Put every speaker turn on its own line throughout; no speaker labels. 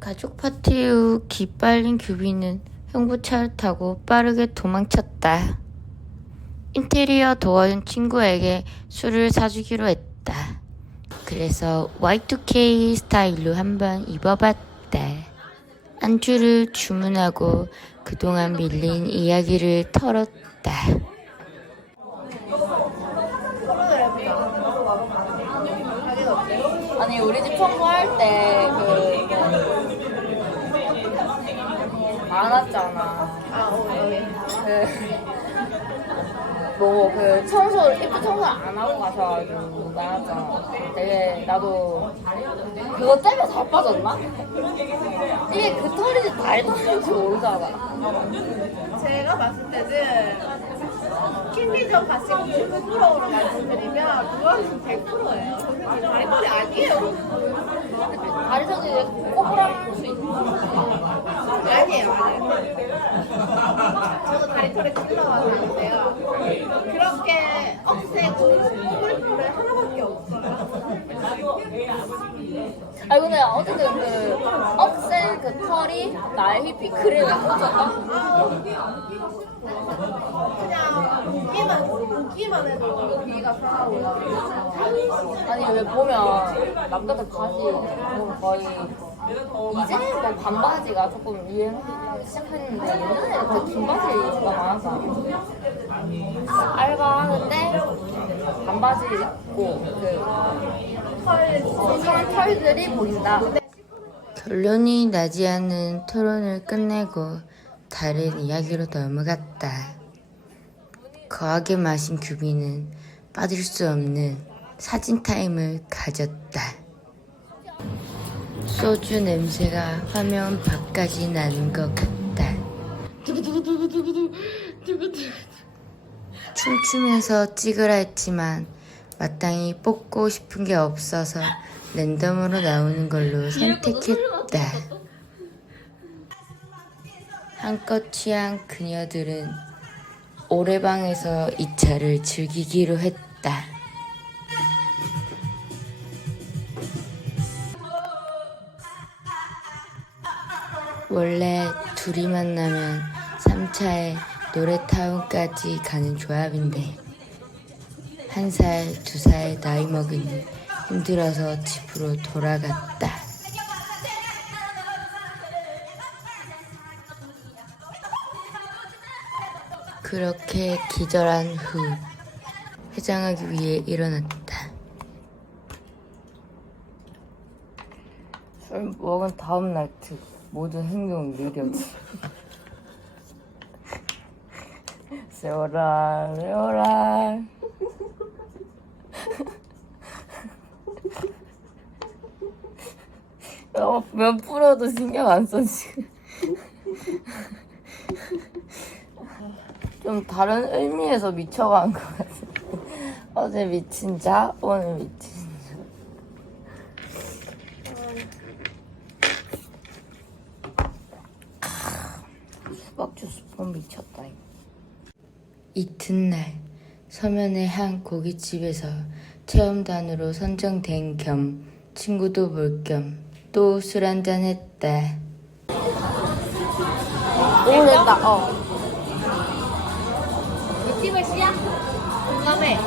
파티 후 기빨린 규비는 형부차를 타고 빠르게 도망쳤다. 인테리어 도와준 친구에게 술을 사주기로 했다. 그래서 Y2K 스타일로 한번 입어봤다. 안주를 주문하고 그동안 밀린 이야기를 털었다.
아니 우리 집 청소할 때그 많았잖아.
여기.
그뭐 그 청소 입구 청소 안 하고 가셔가지고 많았잖아. 되게 나도 그거 때문에 살 빠졌나? 이게 그 털인지 다리 털인지 모르잖아.
제가 봤을 때는 캔디점 가시고 99%로 말씀드리면 그거는 100%예요. 선생님 다리털이 아니에요.
다리 털이 꼬부랄 수 있는.
아니에요, 아니에요. 저도 다리털이 찔러가서 아는데요. 그렇게 뽑을 털이 하나밖에 없어요.
아니 근데 어쨌든 그 억센 그 털이 나의 휘피 그래 왜 꽂았다?
그냥 보기만, 보기만 해도 귀가 살아올
왜 보면 남자들 바지 보면 거의 이제 뭐 반바지가 조금 유행하기 시작했는데 옛날에는 그긴 바지가 많았잖아 알바하는데 반바지 입고 이상한 털들이 보인다
결론이 나지 않은 토론을 끝내고 다른 이야기로 넘어갔다. 거하게 마신 규비는 빠질 수 없는 사진 타임을 가졌다. 소주 냄새가 화면 밖까지 나는 것 같다. 춤추면서 찍으라 했지만 마땅히 뽑고 싶은 게 없어서 랜덤으로 나오는 걸로 선택했다. 한껏 취한 그녀들은 오래방에서 이 차를 즐기기로 했다. 원래 둘이 만나면 3차에 노래타운까지 가는 조합인데 한 살, 두 살 나이 먹으니 힘들어서 집으로 돌아갔다. 그렇게 기절한 후 해장하기 위해 일어났다. 술 먹은 다음 날트 모든 행동이 느려지. 세월아, 세월아. 어, 몇 프로도 신경 안 써, 지금. 좀 다른 의미에서 미쳐간 것 같아. 어제 미친 자, 오늘 미친 자. 수박 주스 폼 미쳤다. 이거. 이튿날 서면의 한 고깃집에서 체험단으로 선정된 겸 친구도 볼 겸 또 술 한잔 했다.
오 됐다 어
유튜브 시작? 공감해.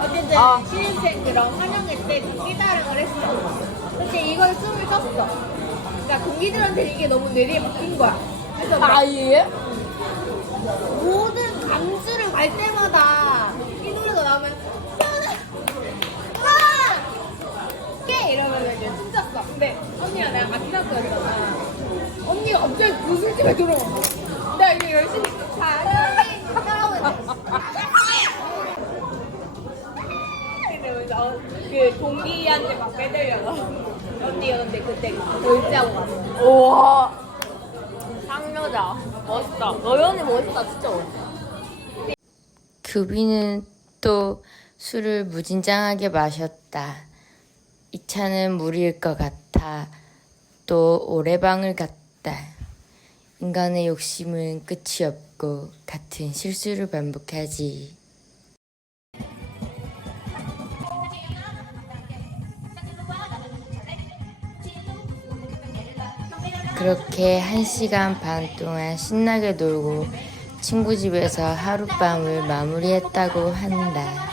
어쨌든
아.
신입생 그런 환영회 때 따릉을 했어. 근데 이걸 숨을 떴어. 그러니까 동기들한테 이게 너무 뇌리에 박힌 거야.
아예?
모든 감수를 갈 때마다 이 노래가 나오면 아! 깨 이러면 이제 춤췄어. 근데 언니랑 내가 같은 학교였잖아. 언니가 갑자기 그 술집에 들어와. 내가 이게 열심히 사랑해 어, 그 동기한테 막 빼들려서 언니가 근데 그때 결제하고 갔어.
우와 상여자 멋있다 너연이 멋있다 진짜 멋있다
규비는 또 술을 무진장하게 마셨다. 이 차는 무리일 것 같아. 또 오래방을 갔다. 인간의 욕심은 끝이 없고 같은 실수를 반복하지. 그렇게 한 시간 반 동안 신나게 놀고 친구 집에서 하룻밤을 마무리했다고 한다.